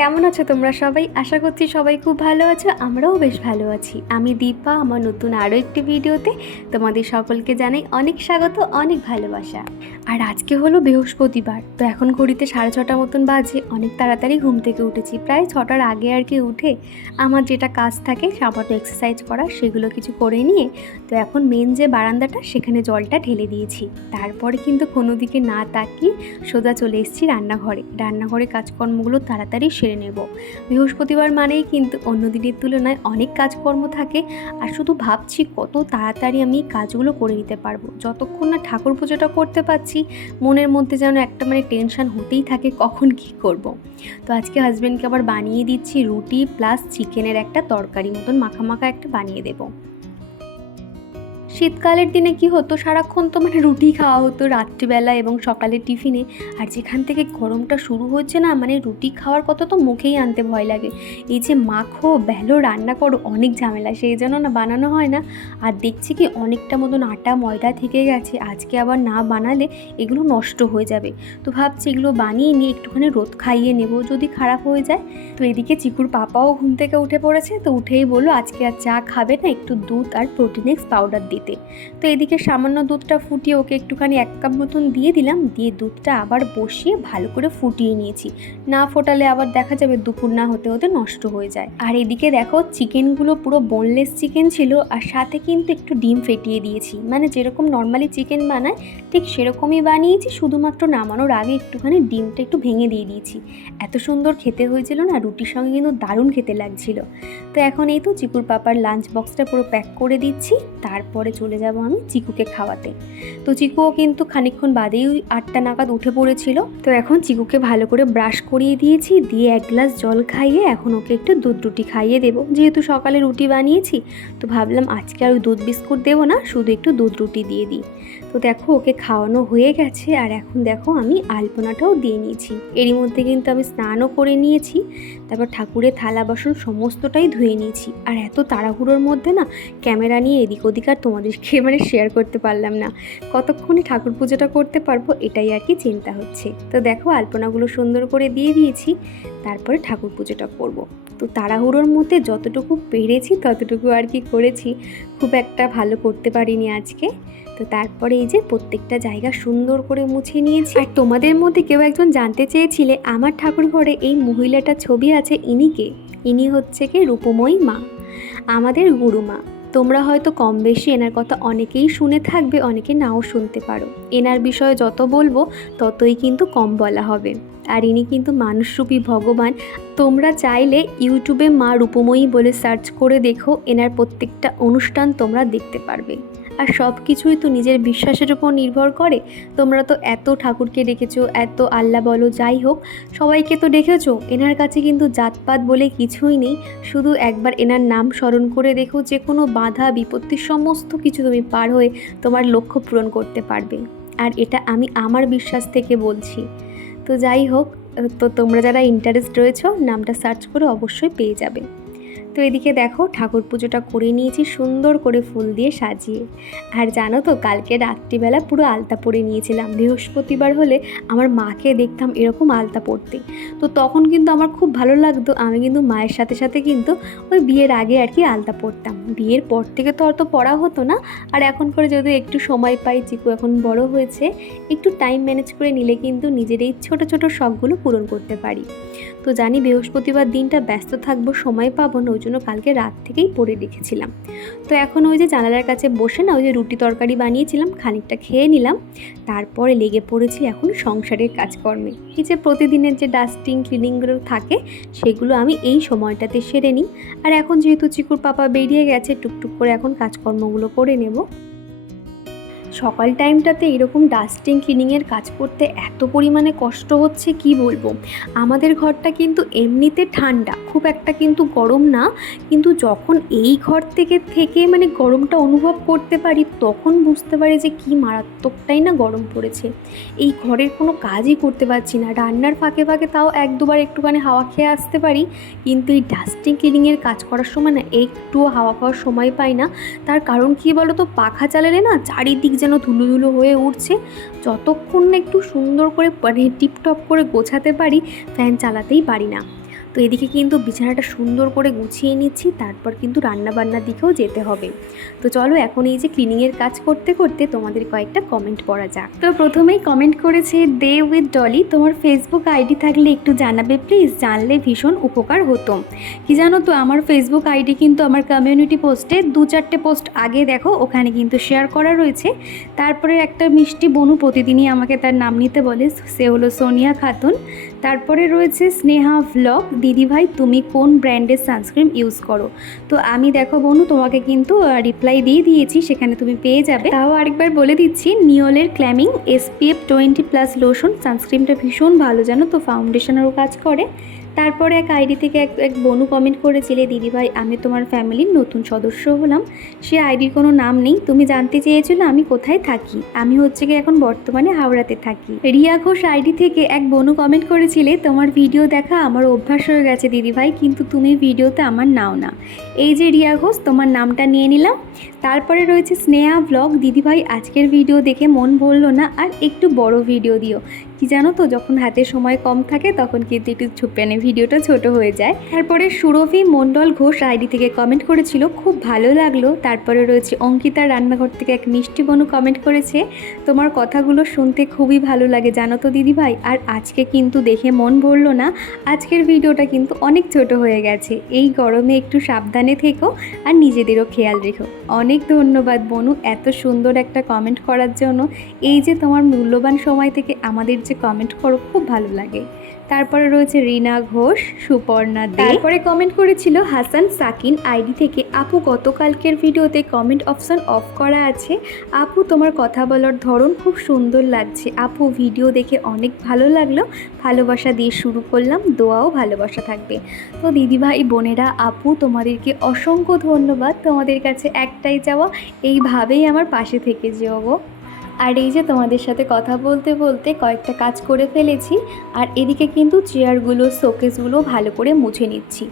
কেমন আছো তোমরা সবাই? আশা করছি সবাই খুব ভালো আছো, আমরাও বেশ ভালো আছি। আমি দীপা, আমার নতুন আরও একটি ভিডিওতে তোমাদের সকলকে জানাই অনেক স্বাগত, অনেক ভালোবাসা। আর আজকে হলো বৃহস্পতিবার, তো এখন ঘড়িতে সাড়ে ছটা মতন বাজে, অনেক তাড়াতাড়ি ঘুম থেকে উঠেছি। প্রায় ছটার আগে আর কি উঠে আমার যেটা কাজ থাকে সামান্য এক্সারসাইজ করা, সেগুলো কিছু করে নিয়ে, তো এখন মেন যে বারান্দাটা, সেখানে জলটা ঢেলে দিয়েছি। তারপরে কিন্তু কোনো দিকে না তাকিয়ে সোজা চলে এসেছি রান্নাঘরে। রান্নাঘরে কাজকর্মগুলো তাড়াতাড়ি সেরে নেব। বৃহস্পতিবার মানেই কিন্তু অন্য দিনের তুলনায় অনেক কাজকর্ম থাকে আর শুধু ভাবছি কত তাড়াতাড়ি আমি কাজগুলো করে নিতে পারব। যতক্ষণ না ঠাকুর পুজোটা করতে পারছি, মনের মধ্যে যেন একটা মানে টেনশন হতেই থাকে কখন কি করব। তো আজকে হাজব্যান্ডকে আবার বানিয়ে দিচ্ছি রুটি প্লাস চিকেনের একটা তরকারি মতন মাখা মাখা একটা বানিয়ে দেবো। শীতকালের দিনে কি হতো? সারাক্ষণ তো মানে রুটি খাওয়া হতো রাত্রিবেলা এবং সকালের টিফিনে। আর যেখান থেকে গরমটা শুরু হচ্ছে না মানে রুটি খাওয়ার কথা তো মুখেই আনতে ভয় লাগে। এই যে মাখো বেলো রান্না করো, অনেক ঝামেলা, সেই জন্য না বানানো হয় না। আর দেখছি কি অনেকটা মতন আটা, ময়দা থেকে গেছে, আজকে আবার না বানালে এগুলো নষ্ট হয়ে যাবে। তো ভাবছি এগুলো বানিয়ে নিয়ে একটুখানি রোদ খাইয়ে নেব, যদি খারাপ হয়ে যায়। তো এদিকে চিকুর পাপাও ঘুম থেকে উঠে পড়েছে, তো উঠেই বলল, আজকে আর চা খাবে না, একটু দুধ আর প্রোটিনেক্স পাউডার দিতে। তো এদিকে সামান্য দুধটা ফুটিয়ে ওকে একটুখানি এক কাপ মতন দিয়ে দিলাম, দিয়ে দুধটা আবার বসিয়ে ভালো করে ফুটিয়ে নিয়েছি। না ফোটালে আবার দেখা যাবে দুপুর না হতে হতে নষ্ট হয়ে যায়। আর এদিকে দেখো চিকেনগুলো পুরো বোনলেস চিকেন ছিল, আর সাথে কিন্তু একটু ডিম ফেটিয়ে দিয়েছি। মানে যেরকম নর্মালি চিকেন বানায়, ঠিক সেরকমই বানিয়েছি, শুধুমাত্র নামানোর আগে একটুখানি ডিমটা একটু ভেঙে দিয়ে দিয়েছি। এত সুন্দর খেতে হয়েছিল না, রুটির সঙ্গে কিন্তু দারুণ খেতে লাগছিল। তো এখন এই তো চিকুর পাপার লাঞ্চ বক্সটা পুরো প্যাক করে দিচ্ছি, তারপরে চলে যাব আমি চিকুকে খাওয়াতে। তো চিকুও কিন্তু খানিকক্ষণ বাদেই ওই আটটা নাগাদ উঠে পড়েছিল। তো এখন চিকুকে ভালো করে ব্রাশ করিয়ে দিয়েছি, দিয়ে এক গ্লাস জল খাইয়ে এখন ওকে একটু দুধ রুটি খাইয়ে দেবো। যেহেতু সকালে রুটি বানিয়েছি, তো ভাবলাম আজকে আর ওই দুধ বিস্কুট দেবো না, শুধু একটু দুধ রুটি দিয়ে দিই। তো দেখো ওকে খাওয়ানো হয়ে গেছে, আর এখন দেখো আমি আলপনাটাও দিয়ে নিয়েছি। এরই মধ্যে কিন্তু আমি স্নানও করে নিয়েছি, তারপর ঠাকুরের থালা বাসন সমস্তটাই ধুয়ে নিয়েছি। আর এত তাড়াহুড়োর মধ্যে না, ক্যামেরা নিয়ে এদিক ওদিক আর তোমাদেরকে মানে শেয়ার করতে পারলাম না। কতক্ষণে ঠাকুর পুজোটা করতে পারব এটাই আর কি চিন্তা হচ্ছে। তো দেখো আলপনাগুলো সুন্দর করে দিয়ে দিয়েছি, তারপরে ঠাকুর পুজোটা করব। তো তাড়াহুড়োর মধ্যে যতটুকু পেরেছি ততটুকু আর কি করেছি। খুব একটা ভালো করতে পারিনি আজকে। তো তারপরে এই যে প্রত্যেকটা জায়গা সুন্দর করে মুছে নিয়েছি। আর তোমাদের মধ্যে কেউ একজন জানতে চেয়েছিলে, আমার ঠাকুর ঘরে এই মহিলাটা ছবি আছে ইনিকে। ইনি হচ্ছে কি? রূপময়ী মা। আমাদের গুরুমা। তোমরা হয়তো কম বেশি এনার কথা অনেকেই শুনে থাকবে, অনেকে নাও শুনতে পারো। এনার বিষয়ে যত বলব, ততই কিন্তু কম বলা হবে। আর ইনি কিন্তু মানুষরূপী ভগবান। তোমরা চাইলে ইউটিউবে মা রূপময়ী বলে সার্চ করে দেখো, এনার প্রত্যেকটা অনুষ্ঠান তোমরা দেখতে পারবে। আর সব কিছুই তো নিজের বিশ্বাসের উপর নির্ভর করে। তোমরা তো এত ঠাকুরকে ডেকেছো, এত আল্লাহ বলো, যাই হোক, সবাইকে তো ডেকেছো। এনার কাছে কিন্তু জাতপাত বলে কিছুই নেই। শুধু একবার এনার নাম স্মরণ করে দেখো যে কোনো বাধা, বিপত্তি, সমস্ত কিছু তুমি পার হয়ে তোমার লক্ষ্য পূরণ করতে পারবে। আর এটা আমি আমার বিশ্বাস থেকে বলছি। তো যাই হোক, তো তোমরা যারা ইন্টারেস্ট রয়েছ, নামটা সার্চ করে অবশ্যই পেয়ে যাবে। তো এদিকে দেখো ঠাকুর পুজোটা করে নিয়েছি, সুন্দর করে ফুল দিয়ে সাজিয়ে। আর জানো তো, কালকে রাত্রিবেলা পুরো আলতা পরে নিয়েছিলাম। বৃহস্পতিবার হলে আমার মাকে দেখতাম এরকম আলতা পরতে। তো তখন কিন্তু আমার খুব ভালো লাগতো, আমি কিন্তু মায়ের সাথে সাথে কিন্তু ওই বিয়ের আগে আর কি আলতা পরতাম। বিয়ের পর থেকে তো অত পড়া হতো না, আর এখন করে যদি একটু সময় পাই, চিকু এখন বড় হয়েছে, একটু টাইম ম্যানেজ করে নিলে কিন্তু নিজের এই ছোটো ছোটো শখগুলো পূরণ করতে পারি। তো জানি বৃহস্পতিবার দিনটা ব্যস্ত থাকব, সময় পাবো না, ওই জন্য কালকে রাত থেকেই পড়ে রেখেছিলাম। তো এখন ওই যে জানালার কাছে বসে না, ওই যে রুটি তরকারি বানিয়েছিলাম, খানিকটা খেয়ে নিলাম, তারপরে লেগে পড়েছি এখন সংসারের কাজকর্মে। এই যে প্রতিদিনের যে ডাস্টিং ক্লিনিংগুলো থাকে, সেগুলো আমি এই সময়টাতে সেরে নিই। আর এখন যেহেতু চিকুর পাপা বেরিয়ে গেছে, টুকটুক করে এখন কাজকর্মগুলো করে নেব। সকাল টাইমটাতে এরকম ডাস্টিং ক্লিনিংয়ের কাজ করতে এত পরিমাণে কষ্ট হচ্ছে কি বলব? আমাদের ঘরটা কিন্তু এমনিতে ঠান্ডা। খুব একটা কিন্তু গরম না। কিন্তু যখন এই ঘর থেকে থেকে মানে গরমটা অনুভব করতে পারি, তখন বুঝতে পারি যে কি মারাত্মকটাই না গরম পড়েছে। এই ঘরের কোনো কাজই করতে পারছি না। রান্নার ফাঁকে ফাঁকে তাও এক দুবার একটুখানি হাওয়া খেয়ে আসতে পারি। কিন্তু এই ডাস্টিং ক্লিনিংয়ের কাজ করার সময় না একটুও হাওয়া খাওয়ার সময় পাই না। তার কারণ কী বলো তো পাখা চালালে না চারিদিক যেন ধুলো ধুলো হয়ে উঠছে। যতক্ষণ না একটু সুন্দর করে মানে টিপটপ করে গোছাতে পারি ফ্যান চালাতেই পারি না। তো এদিকে কিন্তু বিছানাটা সুন্দর করে গুছিয়ে নিচ্ছি, তারপর কিন্তু রান্না বান্নার দিকেও যেতে হবে। তো চলো এখন এই যে ক্লিনিংয়ের কাজ করতে করতে তোমাদের কয়েকটা কমেন্ট পড়া যাক। তো প্রথমেই কমেন্ট করেছে দে উইথ ডলি তোমার ফেসবুক আইডি থাকলে একটু জানাবে প্লিজ জানলে ভীষণ উপকার হতো। কি জানো তো, আমার ফেসবুক আইডি কিন্তু আমার কমিউনিটি পোস্টে দু চারটে পোস্ট আগে দেখো, ওখানে কিন্তু শেয়ার করা রয়েছে। তারপরে একটা মিষ্টি বনু প্রতিদিনই আমাকে তার নাম নিতে বলে, সে হলো সোনিয়া খাতুন। তারপরে রয়েছে স্নেহা ভ্লগ দিদিভাই, তুমি কোন ব্র্যান্ডের সানস্ক্রিন ইউজ করো? তো আমি দেখো বনু, তোমাকে কিন্তু রিপ্লাই দিয়ে দিয়েছি, সেখানে তুমি পেয়ে যাবে। তাও আরেকবার বলে দিচ্ছি নিওলের ক্ল্যামিং এসপিএফ টোয়েন্টি প্লাস লোশন সানস্ক্রিনটা ভীষণ ভালো, জানো তো? ফাউন্ডেশনেরও কাজ করে। তারপরে এক আইডি থেকে এক এক বনু কমেন্ট করেছিলে, দিদিভাই, আমি তোমার ফ্যামিলির নতুন সদস্য হলাম। সে আইডির কোনো নাম নেই। তুমি জানতে চেয়েছিলে আমি কোথায় থাকি। আমি হচ্ছে কি এখন বর্তমানে হাওড়াতে থাকি। রিয়া ঘোষ আইডি থেকে এক বনু কমেন্ট করেছিলে, তোমার ভিডিও দেখা আমার অভ্যাস হয়ে গেছে, দিদিভাই, কিন্তু তুমি ভিডিওতে আমার নাও না। এই যে রিয়া ঘোষ, তোমার নামটা নিয়ে নিলাম। তারপরে রয়েছে স্নেহা ব্লগ দিদিভাই, আজকের ভিডিও দেখে মন ভরলো না, আর একটু বড় ভিডিও দিও। কি জানো তো, যখন হাতে সময় কম থাকে তখন কিন্তু একটু ছুপেনে ভিডিওটা ছোট হয়ে যায়। তারপরে সুরভি মণ্ডল ঘোষ আইডি থেকে কমেন্ট করেছিল, খুব ভালো লাগল। তারপরে রয়েছে অঙ্কিতার রান্নাঘর থেকে এক মিষ্টি বনু কমেন্ট করেছে, তোমার কথাগুলো শুনতে খুবই ভালো লাগে জানো তো দিদিভাই। আর আজকে কিন্তু দেখে মন ভরলো না, আজকের ভিডিওটা কিন্তু অনেক ছোট হয়ে গেছে। এই গরমে একটু সাবধানে থেকো আর নিজেদেরও খেয়াল রেখো। অনেক ধন্যবাদ বনু এত সুন্দর একটা কমেন্ট করার জন্য। এই যে তোমার মূল্যবান সময় থেকে আমাদের যে কমেন্ট করো, খুব ভালো লাগে। তারপরে রয়েছে রিনা ঘোষ, সুপর্ণা দে। তারপরে কমেন্ট করেছিল হাসান সাকিন আইডি থেকে, আপু, গতকালকের ভিডিওতে কমেন্ট অপশন অফ করা আছে। আপু, তোমার কথা বলার ধরন খুব সুন্দর লাগছে। আপু, ভিডিও দেখে অনেক ভালো লাগল। ভালোবাসা দিয়ে শুরু করলাম। দোয়াও ভালোবাসা থাকবে। তো দিদিভাই, বোনেরা, আপু, তোমাদেরকে অসংখ্য ধন্যবাদ। তোমাদের কাছে একটাই চাওয়া, এইভাবেই আমার পাশে থেকে যেও আর এই যে তোমাদের সাথে কথা বলতে বলতে কয়েকটা কাজ করে ফেলেছি, আর এদিকে কিন্তু চেয়ারগুলো, শোকেসগুলো ভালো করে মুছে নিচ্ছি।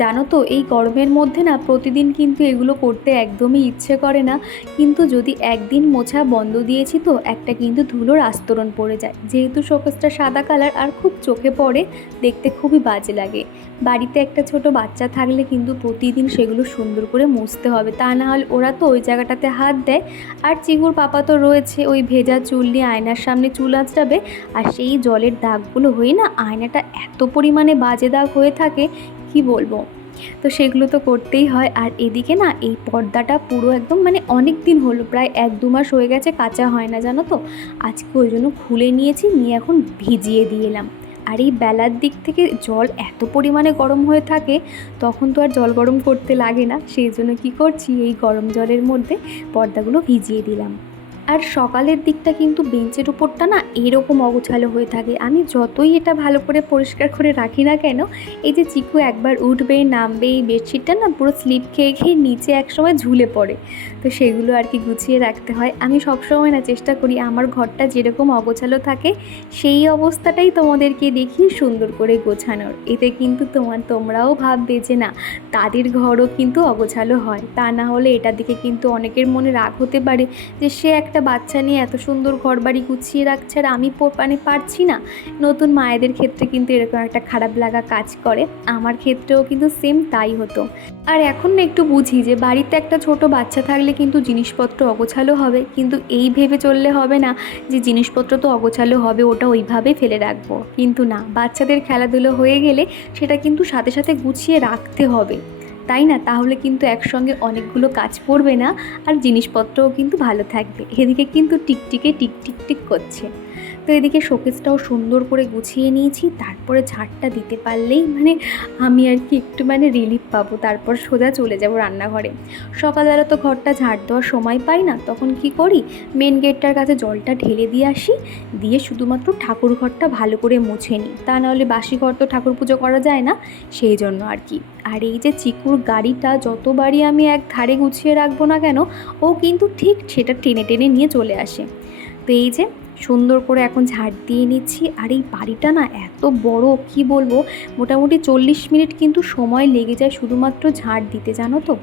জানো তো, এই গরমের মধ্যে না প্রতিদিন কিন্তু এগুলো করতে একদমই ইচ্ছে করে না। কিন্তু যদি একদিন মোছা বন্ধ দিয়েছি তো একটা কিন্তু ধুলোর আস্তরণ পড়ে যায়। যেহেতু শোকেসটা সাদা কালার আর খুব চোখে পড়ে, দেখতে খুবই বাজে লাগে। বাড়িতে একটা ছোট বাচ্চা থাকলে কিন্তু প্রতিদিন সেগুলো সুন্দর করে মুছতে হবে। তা না হলে ওরা তো ওই জায়গাটাতে হাত দেয়। আর চিগুর পাপা তো রয়েছে, ওই ভেজা চুল নিয়ে আয়নার সামনে চুল আঁচড়াবে আর সেই জলের দাগগুলো হয়ে না আয়নাটা এত পরিমাণে বাজে দাগ হয়ে থাকে, কি বলব? তো সেগুলো তো করতেই হয় আর এদিকে না এই পর্দাটা পুরো একদম মানে অনেক দিন হলো, প্রায় এক দু মাস হয়ে গেছে কাঁচা হয় না, জানো তো? আজকে ওই জন্য খুলে নিয়েছি, নিয়ে এখন ভিজিয়ে দিয়ে এলাম। আর এই বেলার দিক থেকে জল এত পরিমাণে গরম হয়ে থাকে, তখন তো আর জল গরম করতে লাগে না, সেই জন্য কী করছি? এই গরম জলের মধ্যে পর্দাগুলো ভিজিয়ে দিলাম। আর সকালের দিকটা কিন্তু বেঞ্চের উপরটা না এরকম অগোছালো হয়ে থাকে। আমি যতই এটা ভালো করে পরিষ্কার করে রাখি না কেন, এই যে চিকু একবার উঠবে নামবে এই বেডশিটটা না পুরো স্লিপ খেয়ে খেয়ে নিচে একসময় ঝুলে পড়ে। তো সেগুলো আর কি গুছিয়ে রাখতে হয়। আমি সবসময় না চেষ্টা করি আমার ঘরটা যেরকম অগোছালো থাকে, সেই অবস্থাটাই তোমাদেরকে দেখিয়ে সুন্দর করে গোছানোর। এতে কিন্তু তোমার, তোমরাও ভাববে যে না, তাদের ঘরও কিন্তু অগোছালো হয়। তা না হলে এটার দিকে কিন্তু অনেকের মনে রাগ হতে পারে যে সে একটা বাচ্চা নিয়ে এত সুন্দর ঘর বাড়ি গুছিয়ে রাখছে আর আমি মানে পারছি না। নতুন মায়েদের ক্ষেত্রে কিন্তু এরকম একটা খারাপ লাগা কাজ করে। আমার ক্ষেত্রেও কিন্তু সেম তাই হতো। আর এখন একটু বুঝি যে বাড়িতে একটা ছোট বাচ্চা থাকলে কিন্তু জিনিসপত্র অগোছালো হবে। কিন্তু এই ভেবে চললে হবে না যে জিনিসপত্র তো অগোছালো হবে, ওটা ওইভাবে ফেলে রাখব। কিন্তু না, বাচ্চাদের খেলাধুলো হয়ে গেলে সেটা কিন্তু সাথে সাথে গুছিয়ে রাখতে হবে। তাই না? তাহলে কিন্তু একসঙ্গে অনেকগুলো কাজ পড়বে না, আর জিনিসপত্রও কিন্তু ভালো থাকবে। এদিকে কিন্তু টিকটিকে টিক টিক টিক করছে। তো এদিকে শোকেসটাও সুন্দর করে গুছিয়ে নিয়েছি। তারপরে ঝাড়টা দিতে পারলেই মানে আমি আর কি একটু মানে রিলিফ পাবো। তারপর সোজা চলে যাব রান্নাঘরে। সকালবেলা তো ঘরটা ঝাড় দেওয়ার সময় পাই না। তখন কি করি? মেন গেটটার কাছে জলটা ঢেলে দিয়ে আসি। দিয়ে শুধুমাত্র ঠাকুর ঘরটা ভালো করে মুছে নিই। তা নাহলে বাসি ঘর তো ঠাকুর পুজো করা যায় না। সেই জন্য আর কি। আর এই যে চিকুর গাড়িটা যতবারই আমি এক ধারে গুছিয়ে রাখব না কেন, ও কিন্তু ঠিক সেটা টেনে টেনে নিয়ে চলে আসে। তো এই যে সুন্দর করে এখন ঝাড় দিয়ে নিচ্ছি। আর এই বাড়িটা না এত বড়, কি বলব? মোটামুটি চল্লিশ মিনিট কিন্তু সময় লেগে যায় শুধুমাত্র ঝাড় দিতে, জানো তো?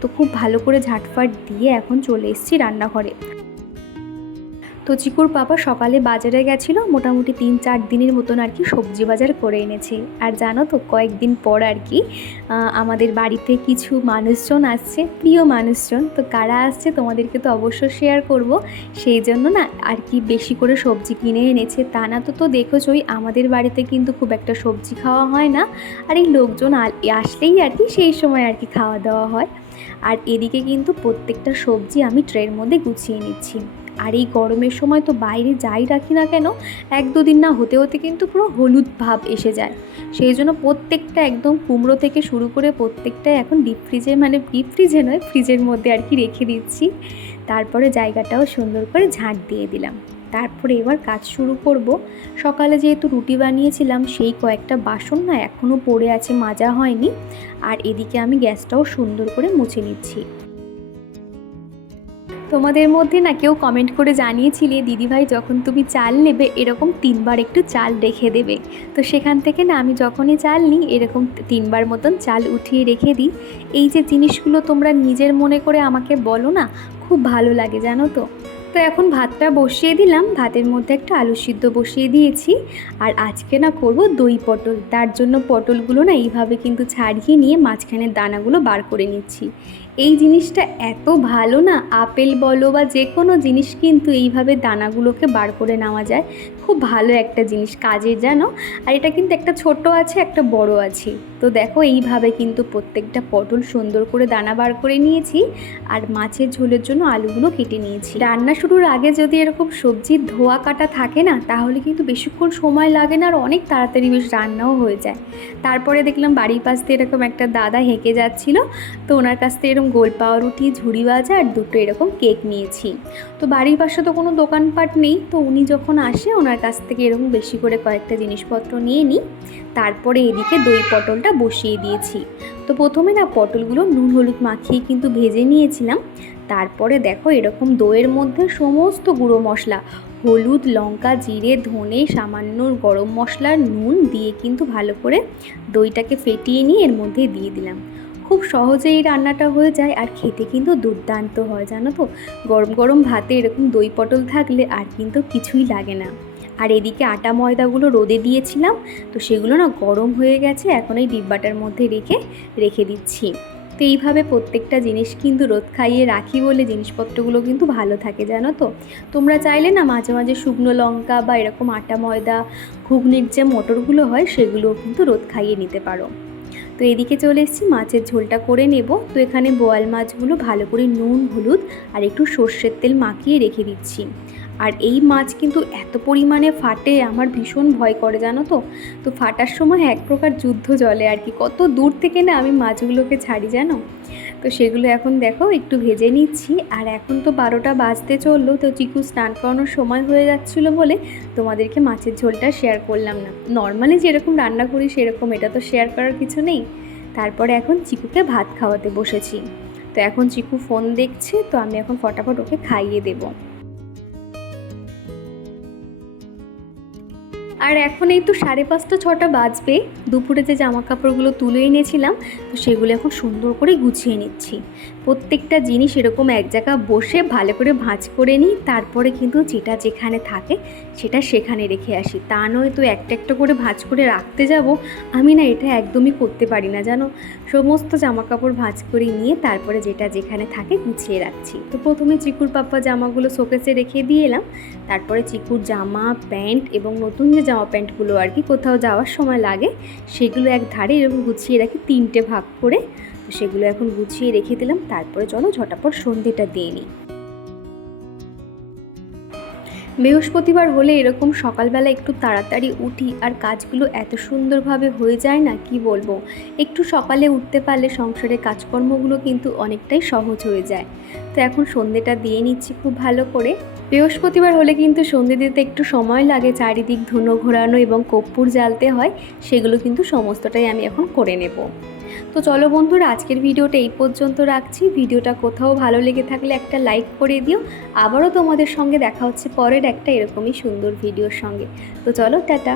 তো খুব ভালো করে ঝাটফাট দিয়ে এখন চলে এসেছি রান্নাঘরে। তো চিকুর পাপা সকালে বাজারে গেছিল, মোটামুটি তিন চার দিনের মতন আর কি সবজি বাজার করে এনেছে। আর জানো তো, কয়েকদিন পর আর কি আমাদের বাড়িতে কিছু মানুষজন আসছে, প্রিয় মানুষজন। তো কারা আসছে তোমাদেরকে তো অবশ্য শেয়ার করব। সেই জন্য না আর কি বেশি করে সবজি কিনে এনেছে। তা না তো তো দেখোছই আমাদের বাড়িতে কিন্তু খুব একটা সবজি খাওয়া হয় না। আর এই লোকজন আসলেই আর কি সেই সময় আর কি খাওয়া দাওয়া হয়। আর এদিকে কিন্তু প্রত্যেকটা সবজি আমি ট্রের মধ্যে গুছিয়ে নিচ্ছি। আর এই গরমের সময় তো বাইরে যাই রাখি না কেন, এক দুদিন না হতে হতে কিন্তু পুরো হলুদ ভাব এসে যায়। সেই জন্য প্রত্যেকটা একদম কুমড়ো থেকে শুরু করে প্রত্যেকটাই এখন ডিপ ফ্রিজে মানে ডিপ ফ্রিজে নয় ফ্রিজের মধ্যে আর কি রেখে দিচ্ছি। তারপরে জায়গাটাও সুন্দর করে ঝাঁট দিয়ে দিলাম। তারপরে এবার কাজ শুরু করব। সকালে যেহেতু রুটি বানিয়েছিলাম, সেই কয়েকটা বাসন না এখনও পড়ে আছে, মাজা হয়নি। আর এদিকে আমি গ্যাসটাও সুন্দর করে মুছে নিচ্ছি। তোমাদের মধ্যে না কেউ কমেন্ট করে জানিয়েছিলে, দিদিভাই, যখন তুমি চাল নেবে, এরকম তিনবার একটু চাল রেখে দেবে। তো সেখান থেকে না আমি যখনই চাল নিই, এরকম তিনবার মতন চাল উঠিয়ে রেখে দিই। এই যে জিনিসগুলো তোমরা নিজের মনে করে আমাকে বলো না, খুব ভালো লাগে, জানো তো? তো এখন ভাতটা বসিয়ে দিলাম, ভাতের মধ্যে একটা আলু সিদ্ধ বসিয়ে দিয়েছি। আর আজকে না করব দই পটল, তার জন্য পটলগুলো না এইভাবে কিন্তু ছাড়িয়ে নিয়ে মাঝখানের দানাগুলো বার করে নিচ্ছি। এই জিনিসটা এত ভালো না, আপেল বলো বা যে কোনো জিনিস কিন্তু এইভাবে দানাগুলোকে বার করে নেওয়া যায়। খুব ভালো একটা জিনিস কাজে জানো? আর এটা কিন্তু একটা ছোট আছে, একটা বড় আছে। তো দেখো এইভাবে কিন্তু প্রত্যেকটা পটল সুন্দর করে দানা বার করে নিয়েছি আর মাছের ঝোলের জন্য আলুগুলো কেটে নিয়েছি। রান্না শুরুর আগে যদি এরকম সবজির ধোয়া কাটা থাকে না, তাহলে কিন্তু বেশিক্ষণ সময় লাগে না আর অনেক তাড়াতাড়ি বেশ রান্নাও হয়ে যায়। তারপরে দেখলাম বাড়ির পাশ দিয়ে এরকম একটা দাদা হেঁকে যাচ্ছিল, তো ওনার কাছ থেকে এরকম গোল পাউরুটি, ঝুড়ি ভাজা আর দুটো এরকম কেক নিয়েছি। তো বাড়ির পাশে তো কোনো দোকানপাট নেই, তো উনি যখন আসে ওনার কাছ থেকে এরকম বেশি করে কয়েকটা জিনিসপত্র নিয়ে নিই। তারপরে এদিকে দই পটলটা বসিয়ে দিয়েছি। তো প্রথমে না পটলগুলো নুন হলুদ মাখিয়ে কিন্তু ভেজে নিয়েছিলাম। তারপরে দেখো এরকম দইয়ের মধ্যে সমস্ত গুঁড়ো মশলা, হলুদ, লঙ্কা, জিরে, ধনে, সামান্য গরম মশলা নুন দিয়ে কিন্তু ভালো করে দইটাকে ফেটিয়ে নিয়ে এর মধ্যে দিয়ে দিলাম। খুব সহজে এই রান্নাটা হয়ে যায় আর খেতে কিন্তু দুর্দান্ত হয়, জানো তো? গরম গরম ভাতে এরকম দই পটল থাকলে আর কিন্তু কিছুই লাগে না। আর এদিকে আটা ময়দাগুলো রোদে দিয়েছিলাম, তো সেগুলো না গরম হয়ে গেছে, এখন এই ডিব্বাটার মধ্যে রেখে রেখে দিচ্ছি। তো এইভাবে প্রত্যেকটা জিনিস কিন্তু রোদ খাইয়ে রাখি বলে জিনিসপত্রগুলো কিন্তু ভালো থাকে, জানো তো? তোমরা চাইলে না মাঝে মাঝে শুকনো লঙ্কা বা এরকম আটা ময়দা, ঘুগনির যে মটরগুলো হয়, সেগুলোও কিন্তু রোদ খাইয়ে নিতে পারো। তো এদিকে চলে এসেছি, মাছের ঝোলটা করে নেব। তো এখানে বোয়াল মাছগুলো ভালো করে নুন, হলুদ আর একটু সর্ষের তেল মাখিয়ে রেখে দিচ্ছি। আর এই মাছ কিন্তু এত পরিমাণে ফাটে, আমার ভীষণ ভয় করে, জানো তো? তো ফাটার সময় এক প্রকার যুদ্ধ জলে আর কি, কত দূর থেকে না আমি মাছগুলোকে ছাড়ি, জানো? তো সেগুলো এখন দেখো, একটু ভেজে নিচ্ছি। আর এখন তো বারোটা বাজতে চলল, তো চিকু স্নান করানোর সময় হয়ে যাচ্ছিল বলে তোমাদেরকে মাছের ঝোলটা শেয়ার করলাম না। নর্মালি যেরকম রান্না করি সেরকম, এটা তো শেয়ার করার কিছু নেই। তারপরে এখন চিকুকে ভাত খাওয়াতে বসেছি। তো এখন চিকু ফোন দেখছে, তো আমি এখন ফটাফট ওকে খাইয়ে দেবো। আর এখন এই তো সাড়ে পাঁচটা, ছটা বাজবে। দুপুরে যে জামা কাপড়গুলো তুলে এনেছিলাম, তো সেগুলো এখন সুন্দর করে গুছিয়ে নিচ্ছি। প্রত্যেকটা জিনিস এরকম এক জায়গা বসে ভালো করে ভাঁজ করে নিই, তারপরে কিন্তু যেটা যেখানে থাকে সেটা সেখানে রেখে আসি। তা নয় তো একটা একটা করে ভাঁজ করে রাখতে যাব। আমি না এটা একদমই করতে পারি না, জানো? সমস্ত জামা কাপড় ভাঁজ করে নিয়ে তারপরে যেটা যেখানে থাকে গুছিয়ে রাখছি। তো প্রথমে চিকুর পাপ্পা জামাগুলো শোকেসে রেখে দিয়ে এলাম, তারপরে চিকুর জামা, প্যান্ট এবং নতুন যে জামা প্যান্টগুলো আর কি কোথাও যাওয়ার সময় লাগে, সেগুলো এক ধারে এরকম গুছিয়ে রাখি, তিনটে ভাগ করে। সেগুলো এখন গুছিয়ে রেখে দিলাম, তারপরে চলো ঝটাপট সন্ধেটা দিয়ে নিই। বৃহস্পতিবার হলে এরকম সকালবেলা একটু তাড়াতাড়ি উঠি আর কাজগুলো এত সুন্দরভাবে হয়ে যায় না, কি বলব? একটু সকালে উঠতে পারলে সংসারের কাজকর্মগুলো কিন্তু অনেকটাই সহজ হয়ে যায়। তো এখন সন্ধেটা দিয়ে নিচ্ছি খুব ভালো করে। বৃহস্পতিবার হলে কিন্তু সন্ধে দিতে একটু সময় লাগে, চারিদিক ধুনো ঘোরানো এবং কর্পূর জ্বালতে হয়, সেগুলো কিন্তু সমস্তটাই আমি এখন করে নেব। তো চলো বন্ধুরা, আজকের ভিডিওটা এই পর্যন্ত রাখছি। ভিডিওটা কোথাও ভালো লেগে থাকলে একটা লাইক করে দিও। আবারও তোমাদের সঙ্গে দেখা হচ্ছে পরের একটা এরকমই সুন্দর ভিডিওর সঙ্গে। তো চলো, টাটা।